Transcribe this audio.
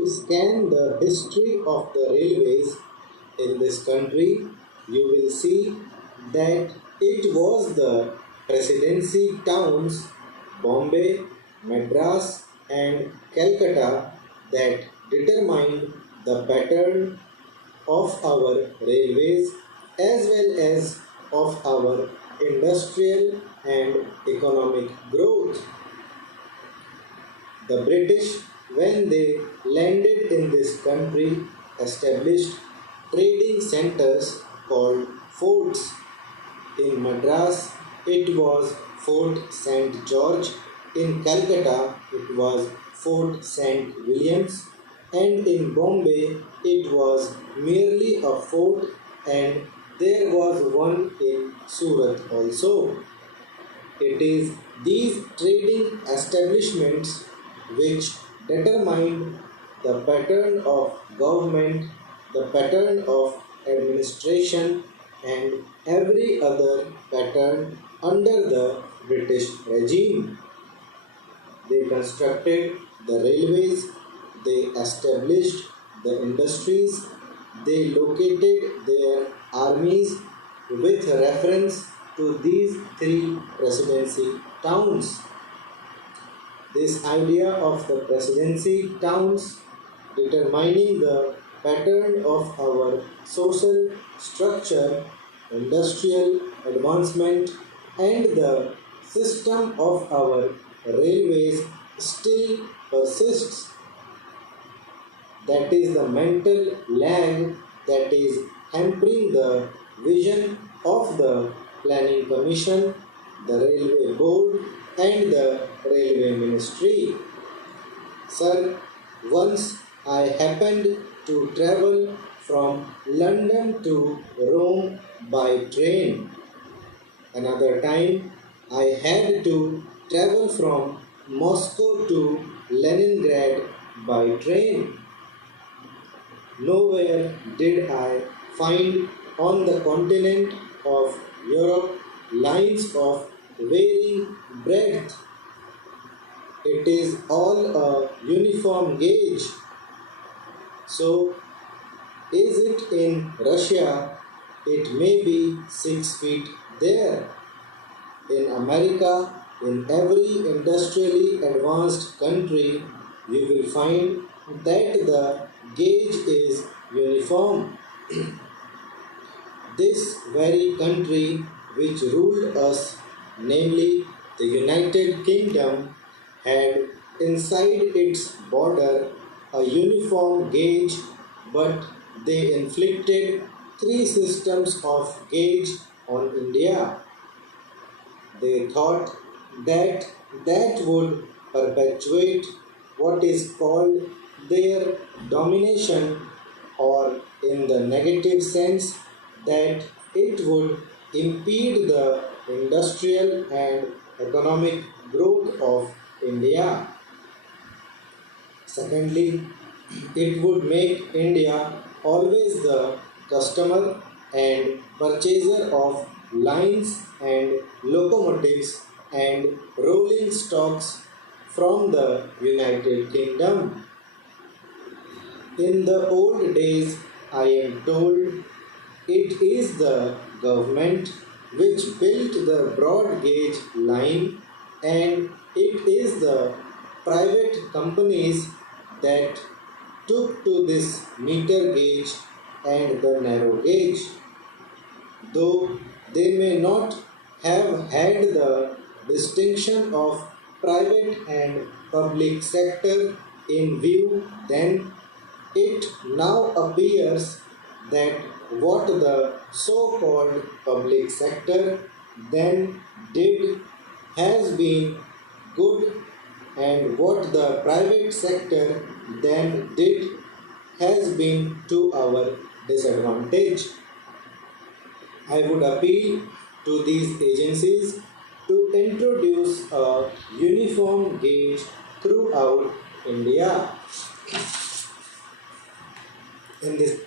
you scan the history of the railways in this country, you will see that it was the presidency towns Bombay, Madras, and Calcutta that determined the pattern of our railways as well as of our industrial and economic growth. The British, when they landed in this country, established trading centers called forts. In Madras, it was Fort St. George. In Calcutta, it was Fort St. Williams. And in Bombay, it was merely a fort, and there was one in Surat also. It is these trading establishments which determined the pattern of government, the pattern of administration, and every other pattern under the British regime. They constructed the railways, they established the industries, they located their armies with reference to these three presidency towns. This idea of the presidency towns determining the pattern of our social structure, industrial advancement, and the system of our railways still persists. That is the mental lag that is hampering the vision of the Planning Commission, the Railway Board, and the Railway Ministry. Sir, once I happened to travel from London to Rome by train. Another time, I had to travel from Moscow to Leningrad by train. Nowhere did I find on the continent of Europe lines of varying breadth. It is all a uniform gauge. So, is it in Russia? It may be 6 feet there. In America, in every industrially advanced country, you will find that the gauge is uniform. This very country which ruled us, namely the United Kingdom, had inside its border a uniform gauge, but they inflicted three systems of gauge on India. They thought that that would perpetuate what is called their domination, or in the negative sense, that it would impede the industrial and economic growth of India. Secondly, it would make India always the customer and purchaser of lines and locomotives and rolling stocks from the United Kingdom. In the old days, I am told, it is the government which built the broad gauge line, and it is the private companies that took to this meter gauge and the narrow gauge. Though they may not have had the distinction of private and public sector in view then, it now appears that what the so-called public sector then did has been good, and what the private sector then did has been to our disadvantage. I would appeal to these agencies to introduce a uniform gauge throughout India. In this